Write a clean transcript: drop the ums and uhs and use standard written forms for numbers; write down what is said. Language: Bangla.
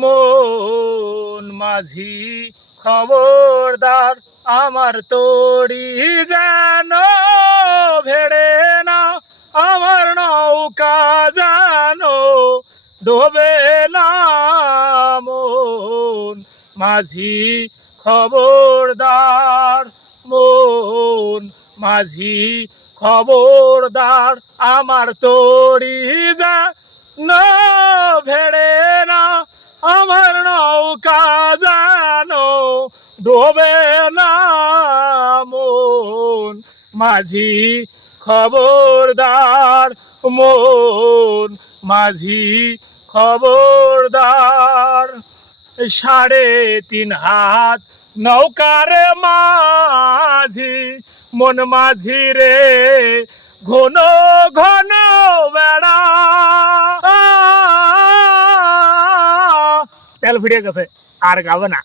মন মাঝি খবরদার, আমার তরি যেন ভেড়ে না, আমার নৌকা যেন ডোবে না। মন মাঝি খবরদার, মন মাঝি খবরদার, আমার তরি যেন ভেড়ে না, আমার নৌকা যেন ডোবে না। মন মাঝি খবরদার, মন মাঝি খবরদার। 3.5 হাত নৌকার মাঝি, মন মাঝি রে ঘন ঘন বেড়া। তেল ফিরে গেছে, আর গাবে না।